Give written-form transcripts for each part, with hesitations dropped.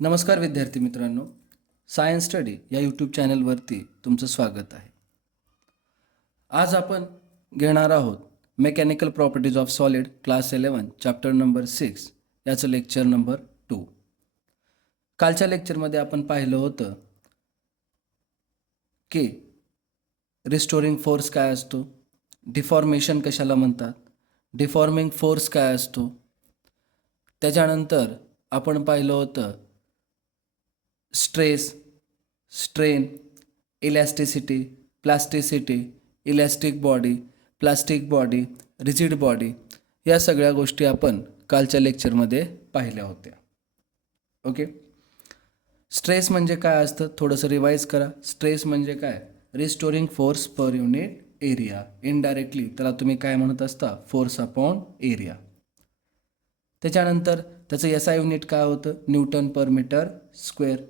नमस्कार विद्यार्थी मित्रांनो, सायन्स स्टडी या यूट्यूब चॅनलवरती तुमचं स्वागत आहे. आज आपण घेणार आहोत mechanical properties of solid class 11 chapter number 6 याचं लेक्चर नंबर 2. कालच्या लेक्चरमध्ये आपण पाहिलं होतं की रिस्टोरिंग फोर्स काय असतो, डिफॉर्मेशन कशाला म्हणतात, डिफॉर्मिंग फोर्स काय असतो. त्याच्यानंतर आपण पाहिलं होतं stress, strain, elasticity, plasticity, elastic body, plastic body, rigid body या सगळ्या गोष्टी आपण कालच्या लेक्चरमध्ये पाहिल्या होत्या. ओके. स्ट्रेस म्हणजे काय असतं थोडंसं रिवाईज करा. स्ट्रेस म्हणजे काय? Restoring force per unit area. Indirectly त्याला तुम्ही काय म्हणत असता? Force upon area. त्याच्यानंतर त्याचं SI युनिट काय होतं? न्यूटन पर मीटर स्क्वेअर.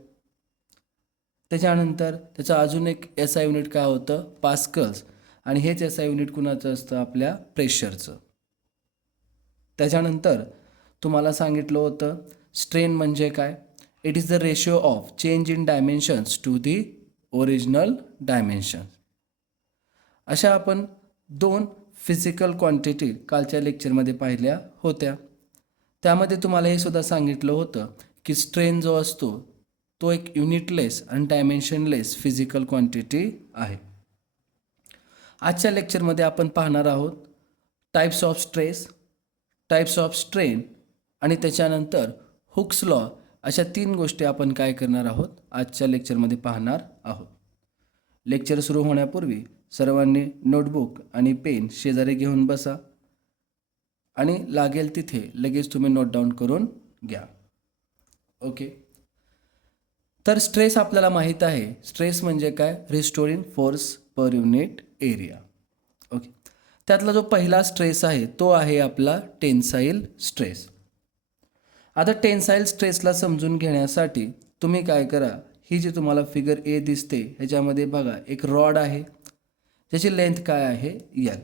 त्याच्यानंतर त्याचं अजून एक SI युनिट काय होतं? पास्कल्स. आणि हेच SI युनिट कुणाचं असतं? आपल्या प्रेशरचं. त्याच्यानंतर तुम्हाला सांगितलं होतं स्ट्रेन म्हणजे काय? It is the ratio of change in dimensions to the original dimensions. अशा आपण 2 फिजिकल क्वांटिटी कालच्या लेक्चरमध्ये पाहिल्या होत्या. त्यामध्ये तुम्हाला हे सुद्धा सांगितलं होतं की स्ट्रेन जो असतो तो एक युनिटलेस आणि डायमेन्शनलेस फिजिकल क्वांटिटी आहे. आजच्या लेक्चरमध्ये आपण पाहणार आहोत types of stress, types of strain आणि त्याच्यानंतर हुक्स लॉ. अशा 3 गोष्टी आपण काय करणार आहोत? आजच्या लेक्चरमध्ये पाहणार आहोत. लेक्चर सुरू होण्यापूर्वी सर्वांनी नोटबुक आणि पेन शेजारी घेऊन बसा आणि लागेल तिथे लगेच तुम्ही नोट डाऊन करून घ्या. ओके. तर स्ट्रेस आपल्याला माहीत आहे. स्ट्रेस म्हणजे काय? Restoring force per unit area. Okay. त्यातला जो पहिला स्ट्रेस आहे तो आहे आपला टेन्साईल स्ट्रेस. आता टेन्साईल स्ट्रेसला समजून घेण्यासाठी तुम्ही काय करा, ही जी तुम्हाला फिगर ए दिसते ह्याच्यामध्ये बघा एक रॉड आहे ज्याची लेंथ काय आहे? L.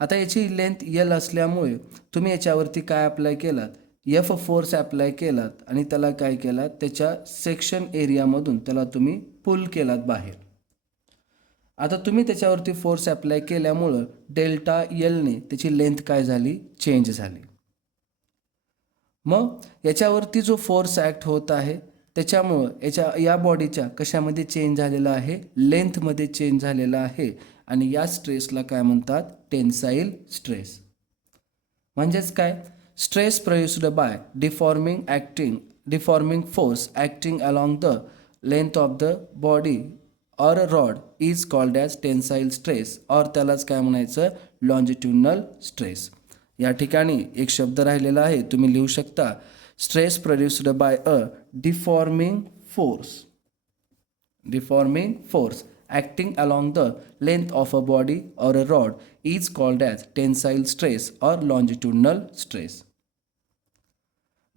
आता याची लेंथ L असल्यामुळे तुम्ही याच्यावरती काय अप्लाय केलात? F फोर्स अप्लाय केलात आणि त्याला काय केलात? त्याच्या सेक्शन एरियामधून त्याला तुम्ही पुल केलात बाहेर. आता तुम्ही त्याच्यावरती फोर्स अप्लाय केल्यामुळं डेल्टा Lने त्याची लेंथ काय झाली? चेंज झाली. मग याच्यावरती जो फोर्स ॲक्ट होत आहे त्याच्यामुळं या बॉडीच्या कशामध्ये चेंज झालेला आहे? लेंथमध्ये चेंज झालेला आहे. आणि या स्ट्रेसला काय म्हणतात? Tensile stress. म्हणजेच काय? Stress produced by deforming force acting along the length of the body or rod is called as tensile stress. और त्यालाच काय म्हणायचं? Longitudinal stress. या ठिकाणी एक शब्द राहिलेला आहे, तुम्ही लिहू शकता. Stress produced by a deforming force acting along the length of a body or a rod is called as tensile stress or longitudinal stress.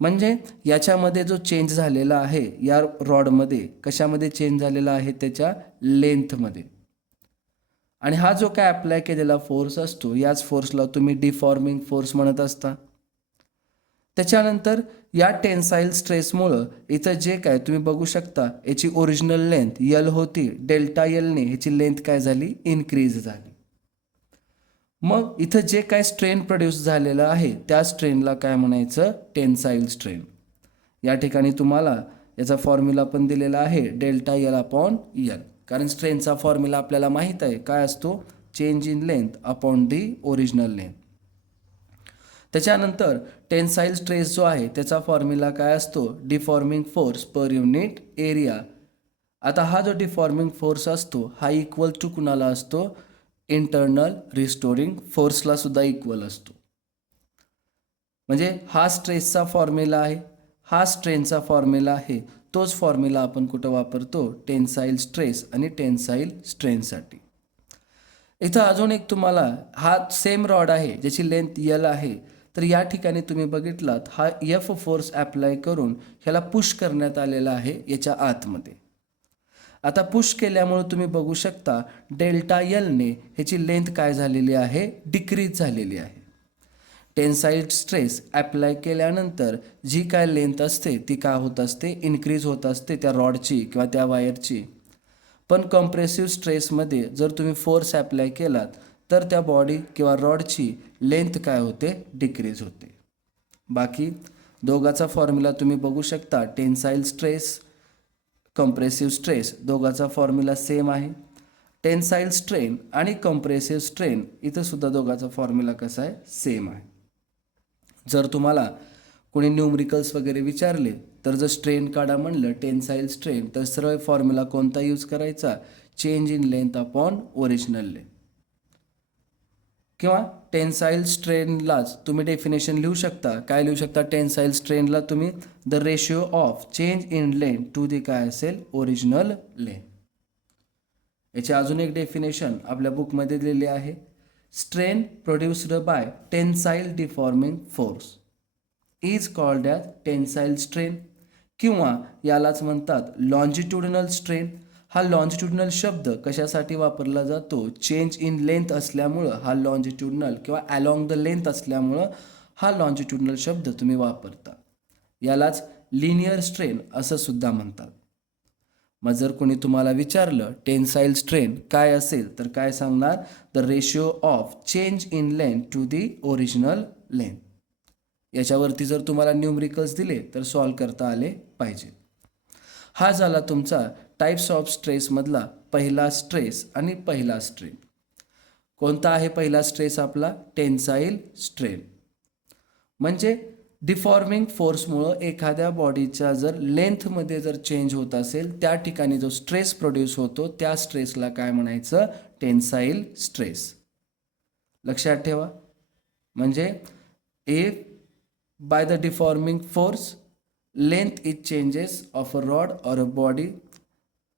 म्हणजे याच्यामध्ये जो चेंज झालेला आहे या रॉडमध्ये कशामध्ये चेंज झालेला आहे? त्याच्या लेंथमध्ये. आणि हा जो काय अप्लाय केलेला फोर्स असतो याच फोर्सला तुम्ही डिफॉर्मिंग फोर्स म्हणत असता. त्याच्यानंतर या टेन्साईल स्ट्रेसमुळं इथं जे काय तुम्ही बघू शकता याची ओरिजिनल लेंथ L होती. डेल्टा Lने ह्याची लेंथ काय झाली? इन्क्रीज झाली. मग इथं जे काय स्ट्रेन प्रोड्यूस झालेलं आहे त्या स्ट्रेनला काय म्हणायचं? Tensile strain. या ठिकाणी तुम्हाला याचा फॉर्म्युला पण दिलेला आहे डेल्टा L अपॉन L. कारण स्ट्रेनचा फॉर्म्युला आपल्याला माहीत आहे काय असतो? Change in length upon the original length. त्याच्यानंतर टेन्साईल स्ट्रेस जो आहे त्याचा फॉर्म्युला काय असतो? Deforming force per unit area. आता हा जो डिफॉर्मिंग फोर्स असतो हा इक्वल टू कुणाला असतो? इंटरनल रिस्टोरिंग फोर्सला सुद्धा इक्वल असतो. म्हणजे हा स्ट्रेसचा फॉर्म्युला आहे, हा स्ट्रेनचा फॉर्म्युला आहे. तोच फॉर्म्युला आपण कुठं वापरतो? टेन्साईल स्ट्रेस आणि टेन्साईल स्ट्रेनसाठी. इथं अजून एक तुम्हाला हा सेम रॉड आहे ज्याची लेंथ L आहे. तर या ठिकाणी तुम्ही बघितलात हा F फोर्स अप्लाय करून ह्याला पुश करण्यात आलेला आहे याच्या आतमध्ये. आता पुश केल्यामुळे तुम्ही बघू शकता डेल्टा Lने ह्याची लेंथ काय झालेली आहे? डिक्रीज झालेली आहे. टेन्साईल स्ट्रेस ॲप्लाय केल्यानंतर जी काय लेंथ असते ती काय होत असते, इन्क्रीज होत असते त्या रॉडची किंवा त्या वायरची. पण कॉम्प्रेसिव्ह स्ट्रेसमध्ये जर तुम्ही फोर्स ॲप्लाय केलात तर त्या बॉडी किंवा रॉडची लेंथ काय होते, डिक्रीज होते. बाकी दोघाचा फॉर्म्युला तुम्ही बघू शकता. टेन्साईल स्ट्रेस, कॉम्प्रेसिव्ह स्ट्रेस दोघाचा फॉर्म्युला सेम आहे. टेन्साईल स्ट्रेन आणि कॉम्प्रेसिव्ह स्ट्रेन इथं सुद्धा दोघाचा फॉर्म्युला कसा आहे, सेम आहे. जर तुम्हाला कोणी न्यूमरिकल्स वगैरे विचारले तर जर स्ट्रेन काढा म्हणलं, टेन्साईल स्ट्रेन, तर सरळ फॉर्म्युला कोणता यूज करायचा, change in length upon original length. किंवा टेन्साईल स्ट्रेनलाच तुम्ही डेफिनेशन लिहू शकता. काय लिहू शकता, टेन्साईल स्ट्रेनला तुम्ही the ratio of change in length to the काय असेल, ओरिजिनल लेंथ. याची अजून एक डेफिनेशन आपल्या बुकमध्ये दिलेली आहे. Strain produced by tensile deforming force is called as tensile strain, किंवा यालाच म्हणतात लॉन्जिट्युडिनल स्ट्रेन. हा लॉन्जिट्युडिनल शब्द कशासाठी वापरला जातो, चेंज इन लेंथ असल्यामुळं हा लॉन्जिट्युडिनल किंवा अलॉंग द लेंथ असल्यामुळं हा लॉन्जिट्युडिनल शब्द तुम्ही वापरता. यालाच लिनियर स्ट्रेन असं सुद्धा म्हणतात. मग जर कोणी तुम्हाला विचारलं टेन्साईल स्ट्रेन काय असेल तर काय सांगणार, the ratio of change in length to the original length. याच्यावरती जर तुम्हाला न्यूमरिकल्स दिले तर सॉल्व करता आले पाहिजे. हा झाला तुमचा टाईप्स ऑफ स्ट्रेसमधला पहिला स्ट्रेस आणि पहिला स्ट्रेन. कोणता आहे पहिला स्ट्रेस आपला, टेन्साईल स्ट्रेन. म्हणजे डिफॉर्मिंग फोर्समुळं एखाद्या बॉडीच्या जर लेंथमध्ये जर चेंज होत असेल त्या ठिकाणी जो स्ट्रेस प्रोड्यूस होतो त्या स्ट्रेसला काय म्हणायचं, टेन्साईल स्ट्रेस. लक्षात ठेवा. म्हणजे if by the deforming force length it changes of a rod or a body,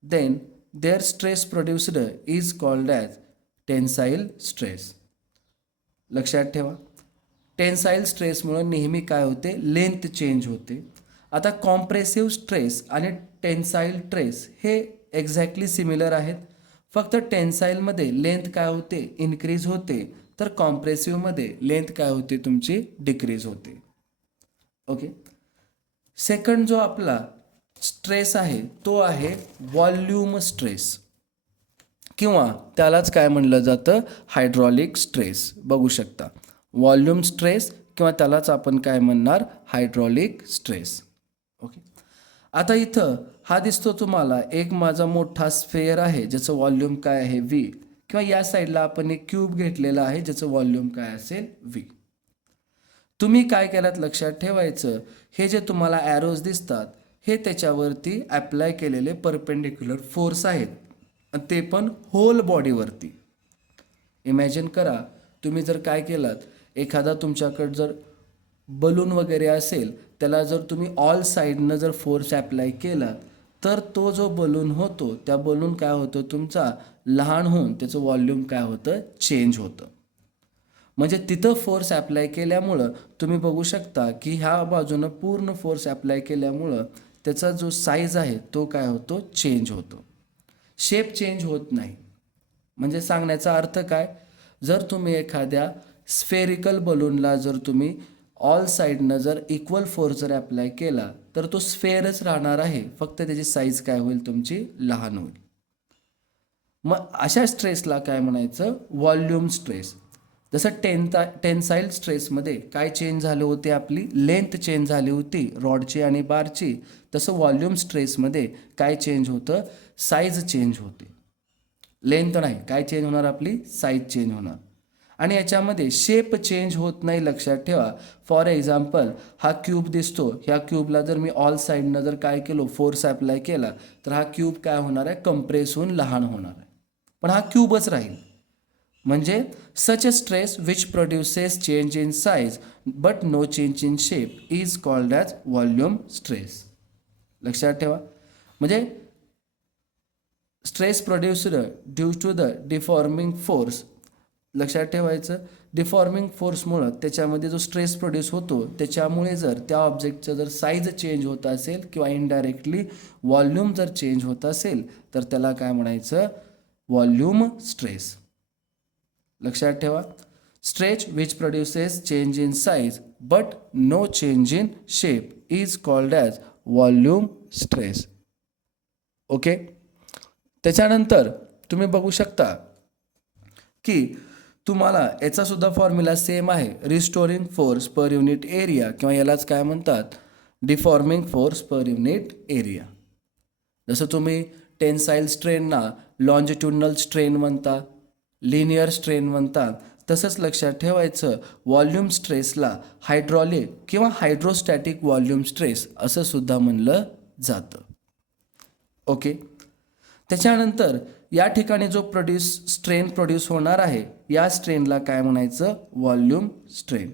then their stress produced is called as tensile stress. लक्षात ठेवा. टेन्साईल स्ट्रेसमुळे नेहमी काय होते, लेंथ चेंज होते. आता कॉम्प्रेसिव्ह स्ट्रेस आणि टेन्साईल स्ट्रेस हे एक्झॅक्टली सिमिलर आहेत. फक्त टेन्साईलमध्ये लेंथ काय होते, इन्क्रीज होते, तर कॉम्प्रेसिव्हमध्ये लेंथ काय होते, तुमची डिक्रीज होते. ओके. सेकंड जो आपला स्ट्रेस आहे तो आहे व्हॉल्यूम स्ट्रेस, किंवा त्यालाच काय म्हणलं जातं, हायड्रॉलिक स्ट्रेस. बघू शकता, व्हॉल्यूम स्ट्रेस किंवा त्यालाच आपण काय म्हणणार, हायड्रॉलिक स्ट्रेस. ओके. आता इथं हा दिसतो तुम्हाला एक माझा मोठा स्फेअर आहे ज्याचं व्हॉल्यूम काय आहे, व्ही, किंवा या साईडला आपण एक क्यूब घेतलेला आहे ज्याचं व्हॉल्यूम काय असेल, व्ही. तुम्ही काय केलात लक्षात ठेवायचं, हे जे तुम्हाला ॲरोज दिसतात हे त्याच्यावरती ॲप्लाय केलेले परपेंडिक्युलर फोर्स आहेत, ते पण होल बॉडीवरती. इमॅजिन करा, तुम्ही जर काय केलात, एखादा तुमच्याकडं जर बलून वगैरे असेल त्याला जर तुम्ही ऑल साईडनं जर फोर्स ॲप्लाय केलात तर तो जो बलून होतो त्या बलून काय होतं, तुमचा लहान होऊन त्याचं व्हॉल्यूम काय होतं, चेंज होतं. म्हणजे तिथं फोर्स ॲप्लाय केल्यामुळं तुम्ही बघू शकता की ह्या बाजूनं पूर्ण फोर्स ॲप्लाय केल्यामुळं त्याचा जो साईज आहे तो काय होतो, चेंज होतो. शेप चेंज होत नाही. म्हणजे सांगण्याचा अर्थ काय, जर तुम्ही एखाद्या स्फेरिकल बलूनला जर तुम्ही ऑल साईडनं जर इक्वल फोर्स जर ॲप्लाय केला तर तो स्फेअरच राहणार आहे, फक्त त्याची साईज काय होईल, तुमची लहान होईल. मग अशा स्ट्रेसला काय म्हणायचं, व्हॉल्यूम स्ट्रेस. जसं टेन्साईल स्ट्रेसमध्ये काय चेंज झाले होते, आपली लेंथ चेंज झाली होती रॉडची आणि बारची, तसं व्हॉल्यूम स्ट्रेसमध्ये काय चेंज होतं, साईज चेंज होते. लेंथ नाही, काय चेंज होणार, आपली साईज चेंज होणार. आणि याच्यामध्ये शेप चेंज होत नाही, लक्षात ठेवा. फॉर एक्झाम्पल हा क्यूब दिसतो, ह्या क्यूबला जर मी ऑल साईडनं जर काय केलो, फोर्स ॲप्लाय केला तर हा क्यूब काय होणार आहे, कम्प्रेस होऊन लहान होणार आहे, पण हा क्यूबच राहील. म्हणजे such a stress which produces change in size but no change in shape is called as volume stress. लक्षात ठेवा. म्हणजे stress produced due to the deforming force. लक्षात ठेवायचं, डिफॉर्मिंग फोर्समुळं त्याच्यामध्ये जो स्ट्रेस प्रोड्यूस होतो त्याच्यामुळे जर त्या ऑब्जेक्टचं जर साईज चेंज होत असेल किंवा इनडायरेक्टली व्हॉल्यूम जर चेंज होत असेल तर त्याला काय म्हणायचं, व्हॉल्यूम स्ट्रेस. लक्षात ठेवा. Stretch which produces change in size but no change in shape is called as volume stress. Okay. त्याच्यानंतर तुम्ही बघू शकता की तुम्हाला याचा सुद्धा फॉर्म्युला सेम आहे. Restoring force per unit area किंवा यालाच काय म्हणतात, deforming force per unit area. जसं तुम्ही टेन्साईल स्ट्रेनना लॉन्जिट्युडनल स्ट्रेन म्हणता, लिनियर स्ट्रेन म्हणता, तसंच लक्षात ठेवायचं व्हॉल्यूम स्ट्रेसला हायड्रॉलिक किंवा हायड्रोस्टॅटिक व्हॉल्यूम स्ट्रेस असं सुद्धा म्हणलं जातं. ओके. त्याच्यानंतर या ठिकाणी जो स्ट्रेन प्रोड्यूस होणार आहे या स्ट्रेनला काय म्हणायचं, व्हॉल्यूम स्ट्रेन.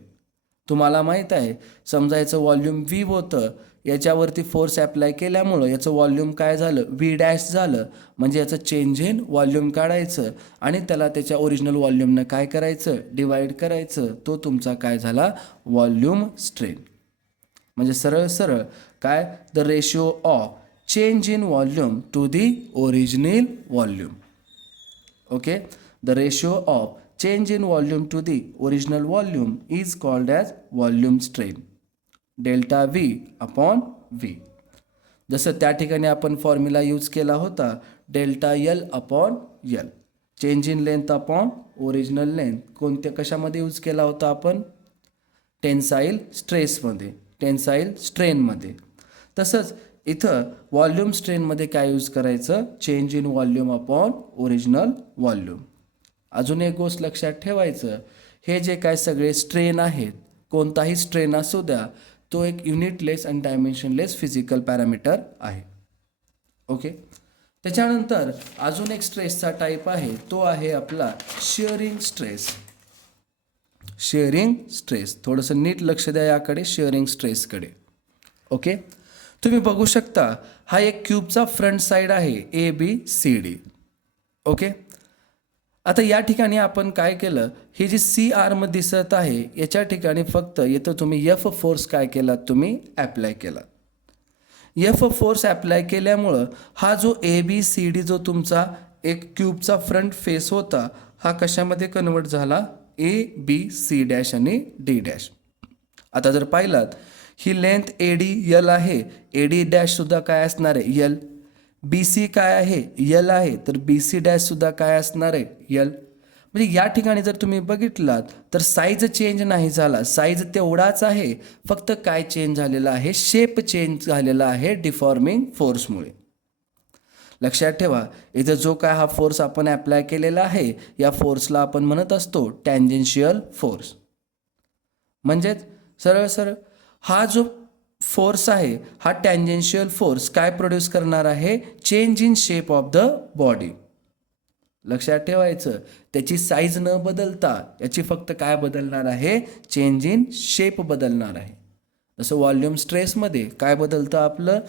तुम्हाला माहीत आहे, समजायचं व्हॉल्यूम व्ही होतं, याच्यावरती फोर्स ॲप्लाय केल्यामुळं याचं व्हॉल्यूम काय झालं, व्ही डॅश झालं. म्हणजे याचं चेंज इन व्हॉल्यूम काढायचं आणि त्याला त्याच्या ओरिजिनल व्हॉल्यूमनं काय करायचं, डिवाइड करायचं. तो तुमचा काय झाला, व्हॉल्यूम स्ट्रेन. म्हणजे सरळ सरळ काय, the ratio of change in volume to the original volume. Okay, the ratio of change in volume to the original volume is called as volume strain, delta V upon V. जसं त्या ठिकाणी आपण formula use केला होता, delta L upon L, change in length upon original length. कोणत्या कशामध्ये use केला होता आपण, टेन्साईल स्ट्रेसमध्ये, टेन्साईल स्ट्रेनमध्ये. तसंच इथं व्हॉल्यूम स्ट्रेनमध्ये काय यूज करायचं, change in volume upon original volume. अजून एक गोष्ट लक्षात ठेवायचं, हे जे काय सगळे स्ट्रेन आहेत, कोणताही स्ट्रेन असू द्या, तो एक युनिटलेस आणि डायमेन्शनलेस फिजिकल पॅरामीटर आहे. ओके. त्याच्यानंतर अजून एक स्ट्रेसचा टाईप आहे, तो आहे आपला शिअरिंग स्ट्रेस. शिअरिंग स्ट्रेस, थोडंसं नीट लक्ष द्या याकडे, शिअरिंग स्ट्रेसकडे. ओके. तुम्ही बघू शकता हा एक क्यूबचा फ्रंट साईड आहे, ABCD. ओके. आता या ठिकाणी आपण काय केलं, ही जी सी आर्म दिसत आहे याच्या ठिकाणी फक्त येतं तुम्ही F फोर्स काय केलात, तुम्ही ॲप्लाय केला. F फोर्स ॲप्लाय केल्यामुळं हा जो ABCD जो तुमचा एक क्यूबचा फ्रंट फेस होता, हा कशामध्ये कन्वर्ट झाला, ABC डॅश आणि D डॅश. आता जर पाहिलात, ही लेंथ AD आहे, AD डॅश सुद्धा काय असणार आहे, यल. BC काय आहे, यल आहे, तर BC डॅश सुद्धा काय असणार आहे, यल. म्हणजे या ठिकाणी जर तुम्ही बघितलात तर साईज चेंज नाही झाला, साईज तेवढाच आहे, फक्त काय चेंज झालेला आहे, शेप चेंज झालेला आहे डिफॉर्मिंग फोर्समुळे. लक्षात ठेवा, इथं जो काय हा फोर्स आपण ॲप्लाय केलेला आहे, या फोर्सला आपण म्हणत असतो टँजेन्शियल फोर्स. म्हणजेच सरळ सरळ हा जो फोर्स आहे, हा टँजेन्शियल फोर्स काय प्रोड्यूस करणार आहे, change in shape of the body. लक्षात ठेवायचं, त्याची साईज न बदलता याची फक्त काय बदलणार आहे, चेंज इन शेप बदलणार आहे. जसं व्हॉल्यूम स्ट्रेसमध्ये काय बदलतं, आपलं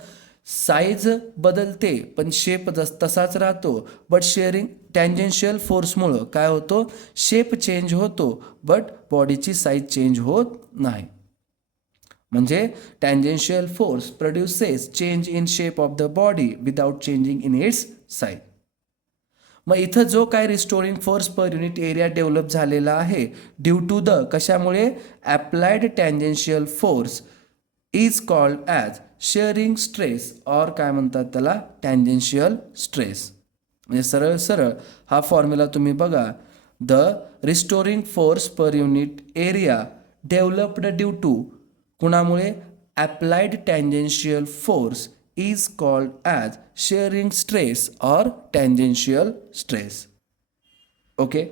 साईज बदलते पण शेप तसाच राहतो. बट शेअरिंग टँजेन्शियल फोर्समुळं काय होतो, शेप चेंज होतो बट बॉडीची साईज चेंज होत नाही. म्हणजे tangential force produces change in shape of the body without changing in its size. मग इथं जो काय restoring force per unit area develop झालेला आहे, ड्यू टू द कशामुळे, applied tangential force is called as shearing stress और काय म्हणतात त्याला, टँजेन्शियल स्ट्रेस. म्हणजे सरळ सरळ हा फॉर्म्युला तुम्ही बघा, the restoring force per unit area developed due to कुणामुळे, applied tangential force is called as shearing stress और टँजेन्शियल स्ट्रेस. ओके.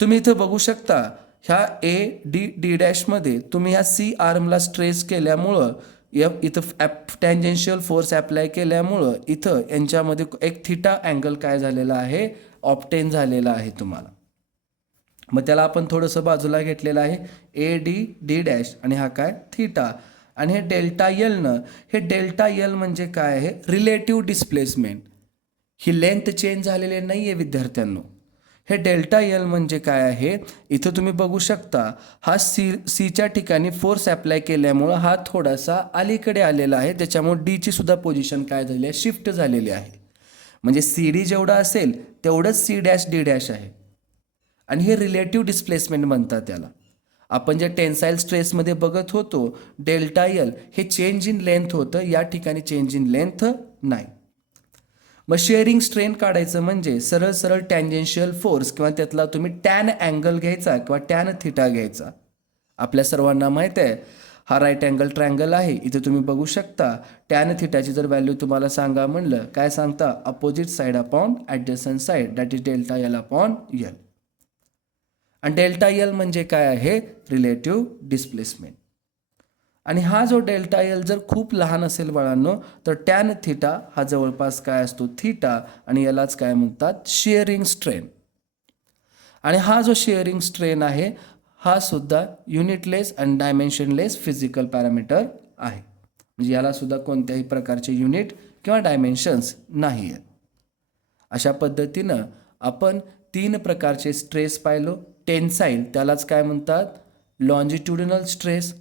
तुम्ही इथं बघू शकता, ह्या AD डॅशमध्ये तुम्ही ह्या C आर्मला स्ट्रेस केल्यामुळं, इथं टँजेन्शियल फोर्स ॲप्लाय केल्यामुळं इथं यांच्यामध्ये एक थिटा अँगल काय झालेला आहे, ऑप्टेन झालेला आहे तुम्हाला. मग त्याला आपण थोडंसं बाजूला घेतलेलं आहे, AD डॅश आणि हा काय, थिटा. आणि हे डेल्टा यलनं, हे डेल्टा यल म्हणजे काय आहे, रिलेटिव्ह डिस्प्लेसमेंट. ही लेंथ चेंज झालेली नाही आहे विद्यार्थ्यांनो. हे डेल्टा यल म्हणजे काय आहे, इथं तुम्ही बघू शकता, हा सीच्या ठिकाणी फोर्स ॲप्लाय केल्यामुळं हा थोडासा अलीकडे आलेला आहे, त्याच्यामुळे डीची सुद्धा पोझिशन काय झाली आहे, शिफ्ट झालेली आहे. म्हणजे CD जेवढा असेल तेवढंच C डॅश D डॅश आहे. आणि हे रिलेटिव्ह डिस्प्लेसमेंट म्हणतात त्याला. आपण जे टेन्साईल स्ट्रेसमध्ये बघत होतो डेल्टा एल हे चेंज इन लेंथ होतं, या ठिकाणी चेंज इन लेंथ नाही. मग शेअरिंग स्ट्रेन काढायचं म्हणजे सरळ सरळ टँजेन्शियल फोर्स किंवा त्यातला तुम्ही टॅन अँगल घ्यायचा किंवा टॅन थिटा घ्यायचा. आपल्या सर्वांना माहीत आहे हा राईट अँगल ट्रायंगल आहे. इथे तुम्ही बघू शकता टॅन थिटाची जर व्हॅल्यू तुम्हाला सांगा म्हणलं काय सांगता, opposite side upon adjacent side that is delta L upon L. आणि डेल्टा एल म्हणजे काय आहे, रिलेटिव्ह डिस्प्लेसमेंट. आणि हा जो डेल्टा एल जर खूप लहान असेल बाळांनो तर टॅन थिटा हा जवळपास काय असतो थिटा, आणि यालाच काय म्हणतात शेअरिंग स्ट्रेन. आणि हा जो शेअरिंग स्ट्रेन आहे हा सुद्धा युनिटलेस आणि डायमेन्शनलेस फिजिकल पॅरामीटर आहे. म्हणजे याला सुद्धा कोणत्याही प्रकारचे युनिट किंवा डायमेन्शन्स नाही आहेत. अशा पद्धतीनं आपण 3 प्रकारचे स्ट्रेस पाहिलो. टेन्साईल त्यालाच काय म्हणतात लॉन्जिट्युडिनल स्ट्रेस.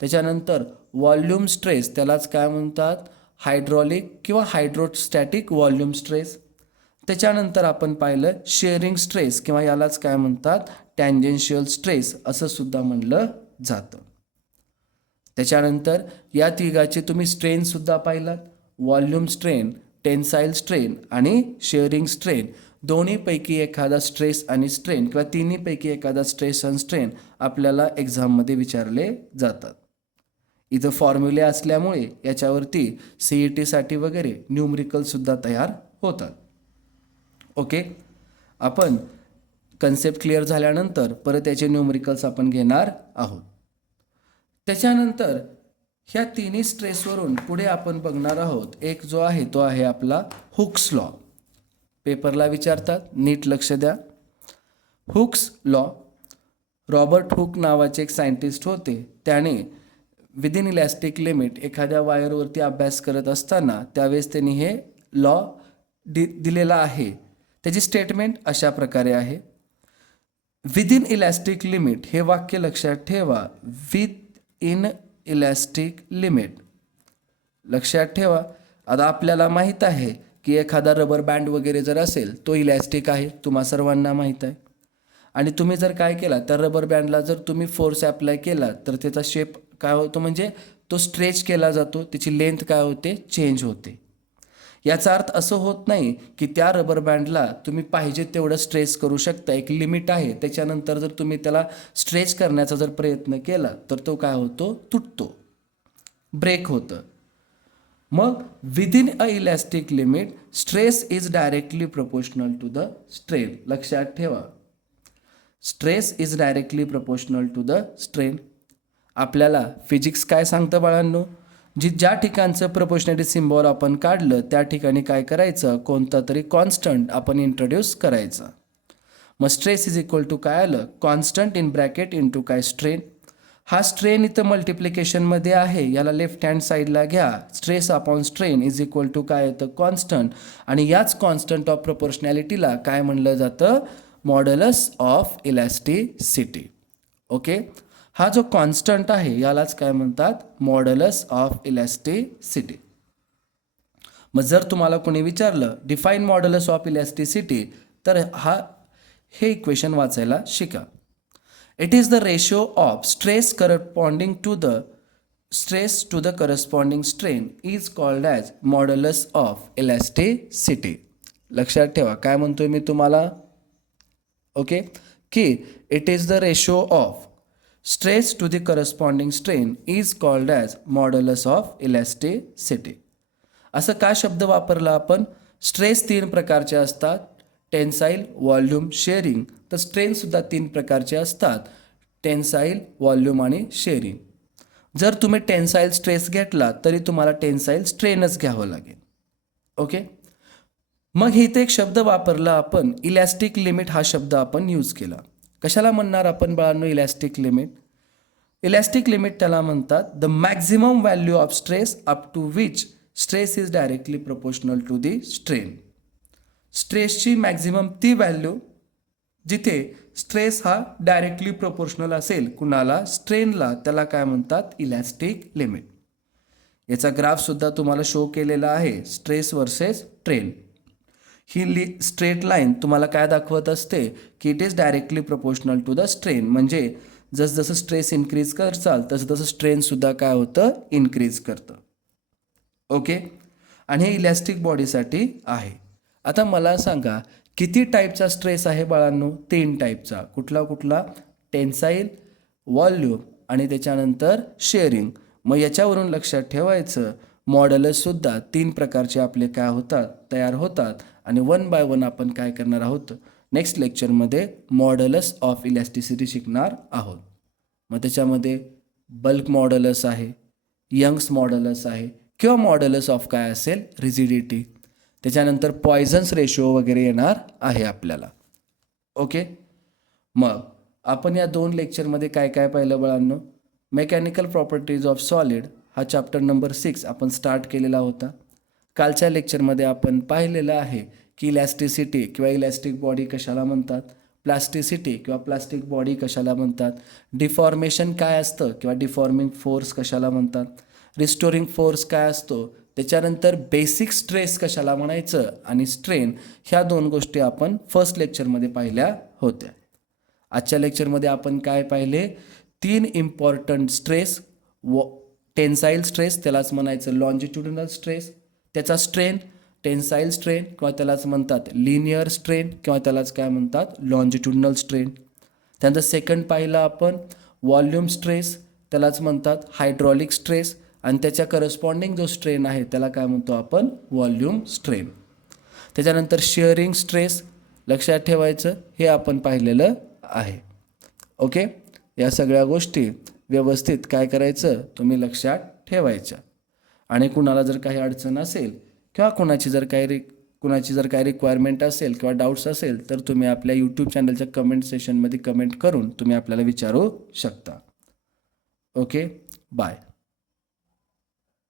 त्याच्यानंतर व्हॉल्यूम स्ट्रेस त्यालाच काय म्हणतात हायड्रॉलिक किंवा हायड्रोस्टॅटिक व्हॉल्यूम स्ट्रेस. त्याच्यानंतर आपण पाहिलं शेअरिंग स्ट्रेस किंवा यालाच काय म्हणतात टँजेन्शियल स्ट्रेस असं सुद्धा म्हणलं जातं. त्याच्यानंतर या तिघाचे तुम्ही स्ट्रेनसुद्धा पाहिलात, व्हॉल्यूम स्ट्रेन, टेन्साईल स्ट्रेन आणि शेअरिंग स्ट्रेन. दोन्हीपैकी एखादा स्ट्रेस आणि स्ट्रेन किंवा तिन्हीपैकी एखादा स्ट्रेस आणि स्ट्रेन आपल्याला एक्झाममध्ये विचारले जातात. इथं फॉर्म्युले असल्यामुळे याच्यावरती CETसाठी वगैरे न्यूमरिकलसुद्धा तयार होतात. ओके, आपण कन्सेप्ट क्लिअर झाल्यानंतर परत याचे न्यूमरिकल्स आपण घेणार आहोत. त्याच्यानंतर ह्या तिन्ही स्ट्रेसवरून पुढे आपण बघणार आहोत एक जो आहे तो आहे आपला हुक्स लॉ. पेपरला विचारतात, नीट लक्ष द्या. हुक्स लॉ, रॉबर्ट हुक नावाचे एक सायंटिस्ट होते. त्याने विदिन इलॅस्टिक लिमिट एखाद्या वायरवरती अभ्यास करत असताना त्यावेळेस त्यांनी हे लॉ दिलेला आहे. त्याची स्टेटमेंट अशा प्रकारे आहे, विदिन इलॅस्टिक लिमिट. हे वाक्य लक्षात ठेवा, विथ इन इलॅस्टिक लिमिट. लक्षात ठेवा. आता आपल्याला माहीत आहे की एखादा रबर बँड वगैरे जर असेल तो इलॅस्टिक आहे, तुम्हा सर्वांना माहीत आहे. आणि तुम्ही जर काय केला त्या रबर बँडला जर तुम्ही फोर्स ॲप्लाय केला तर त्याचा शेप काय होतो, म्हणजे तो स्ट्रेच केला जातो, त्याची लेंथ काय होते चेंज होते. याचा अर्थ असं होत नाही की त्या रबर बँडला तुम्ही पाहिजे तेवढं स्ट्रेच करू शकता, एक लिमिट आहे. त्याच्यानंतर जर तुम्ही त्याला स्ट्रेच करण्याचा जर प्रयत्न केला तर तो काय होतो, तुटतो, ब्रेक होतं. मग within a elastic limit stress is directly proportional to the strain. लक्षात ठेवा, stress is directly proportional to the strain. आपल्याला फिजिक्स काय सांगतं बाळांनो, ज्या ठिकाणचं प्रोपोर्शनॅलिटी सिम्बॉल आपण काढलं त्या ठिकाणी काय करायचं, कोणता तरी कॉन्स्टंट आपण इंट्रोड्यूस करायचा. मग स्ट्रेस इज इक्वल टू काय आलं, कॉन्स्टंट इन ब्रॅकेट इंटू काय स्ट्रेन. हा स्ट्रेन इथं मल्टिप्लिकेशनमध्ये आहे, याला लेफ्ट हँड साईडला घ्या. Stress upon strain is equal to काय येतं कॉन्स्टंट. आणि याच कॉन्स्टंट ऑफ प्रोपोर्शनॅलिटीला काय म्हणलं जातं, मॉड्युलस ऑफ इलॅस्टिसिटी. ओके, हा जो कॉन्स्टंट आहे यालाच काय म्हणतात मॉड्युलस ऑफ इलॅस्टिसिटी. मग जर तुम्हाला कोणी विचारलं डिफाईन मॉड्युलस ऑफ इलॅस्टिसिटी तर हे इक्वेशन वाचायला शिका. It is the ratio of stress corresponding to the stress to the corresponding strain is called as modulus of elasticity. लक्षात ठेवा काय म्हणतोय मी तुम्हाला. ओके, की it is the ratio of stress to the corresponding strain is called as modulus of elasticity. असं का शब्द वापरला आपण, स्ट्रेस 3 प्रकारचे असतात, टेन्साईल, व्हॉल्यूम, शेअरिंग. तर स्ट्रेनसुद्धा 3 प्रकारचे असतात, टेन्साईल, व्हॉल्यूम आणि शेअरिंग. जर तुम्ही टेन्साईल स्ट्रेस घेतला तरी तुम्हाला टेन्साईल स्ट्रेनच घ्यावं लागेल. ओके, मग इथे एक शब्द वापरला आपण इलॅस्टिक लिमिट, हा शब्द आपण यूज केला. कशाला म्हणणार आपण बाळांनो इलॅस्टिक लिमिट. इलॅस्टिक लिमिट त्याला म्हणतात the maximum value of stress up to which stress is directly proportional to the strain. स्ट्रेसची मॅक्झिमम ती व्हॅल्यू जिथे स्ट्रेस हा डायरेक्टली प्रोपोर्शनल असेल कुणाला, स्ट्रेनला, त्याला काय म्हणतात इलॅस्टिक लिमिट. याचा ग्राफसुद्धा तुम्हाला शो केलेला आहे, स्ट्रेस वर्सेस स्ट्रेन. ही स्ट्रेट लाईन तुम्हाला काय दाखवत असते की it is directly proportional to the strain, म्हणजे जसं स्ट्रेस इन्क्रीज करचाल तसं स्ट्रेनसुद्धा काय होतं इन्क्रीज करतं. ओके, आणि हे इलॅस्टिक बॉडीसाठी आहे. आता मला सांगा किती टाईपचा स्ट्रेस आहे बाळांनो? 3 टाईपचा. कुठला? टेन्साईल, व्हॉल्यूम आणि त्याच्यानंतर शेअरिंग. मग याच्यावरून लक्षात ठेवायचं मॉडलससुद्धा 3 प्रकारचे आपले काय होतात तयार होतात, आणि 1 बाय 1 आपण काय करणार आहोत नेक्स्ट लेक्चरमध्ये मॉडलस ऑफ इलॅस्टिसिटी शिकणार आहोत. मग त्याच्यामध्ये बल्क मॉडलस आहे, यंग्स मॉडलस आहे, किंवा मॉडलस ऑफ काय असेल रिजिडिटी. त्याच्यानंतर पॉयझन्स रेशो वगैरे येणार आहे आपल्याला. ओके, मग आपण या 2 लेक्चरमध्ये काय काय पाहिलं बाळांनो? मेकॅनिकल प्रॉपर्टीज ऑफ सॉलिड हा चॅप्टर नंबर 6 आपण स्टार्ट केलेला होता. कालच्या लेक्चरमध्ये आपण पाहिलेलं आहे की इलॅस्टिसिटी किंवा इलॅस्टिक बॉडी कशाला म्हणतात, प्लास्टिसिटी किंवा प्लास्टिक बॉडी कशाला म्हणतात, डिफॉर्मेशन काय असतं किंवा डिफॉर्मिंग फोर्स कशाला म्हणतात, रिस्टोरिंग फोर्स काय असतो, त्याच्यानंतर बेसिक स्ट्रेस कशाला म्हणायचं, आणि स्ट्रेन, ह्या 2 गोष्टी आपण फर्स्ट लेक्चरमध्ये पाहिल्या होत्या. आजच्या लेक्चरमध्ये आपण काय पाहिले? 3 इम्पॉर्टंट स्ट्रेस. टेन्साईल स्ट्रेस त्यालाच म्हणायचं लॉन्जिट्युडिनल स्ट्रेस, त्याचा स्ट्रेन टेन्साईल स्ट्रेन किंवा त्यालाच म्हणतात लिनियर स्ट्रेन किंवा त्यालाच काय म्हणतात लॉन्जिट्युडिनल स्ट्रेन. त्यानंतर सेकंड पाहिलं आपण व्हॉल्यूम स्ट्रेस, त्यालाच म्हणतात हायड्रॉलिक स्ट्रेस, आणि त्याच्या करस्पॉन्डिंग जो स्ट्रेन आहे त्याला काय म्हणतो आपण व्हॉल्यूम स्ट्रेन. त्याच्यानंतर शिअरिंग स्ट्रेस लक्षात ठेवायचं, हे आपण पाहिलेलं आहे. ओके, या सगळ्या गोष्टी व्यवस्थित काय करायचं तुम्ही लक्षात ठेवायच्या. आणि कुणाला जर काही अडचण असेल किंवा कुणाची जर काही रिक्वायरमेंट असेल किंवा डाऊट्स असेल तर तुम्ही आपल्या यूट्यूब चॅनलच्या कमेंट सेशनमध्ये कमेंट करून तुम्ही आपल्याला विचारू शकता. Okay, bye.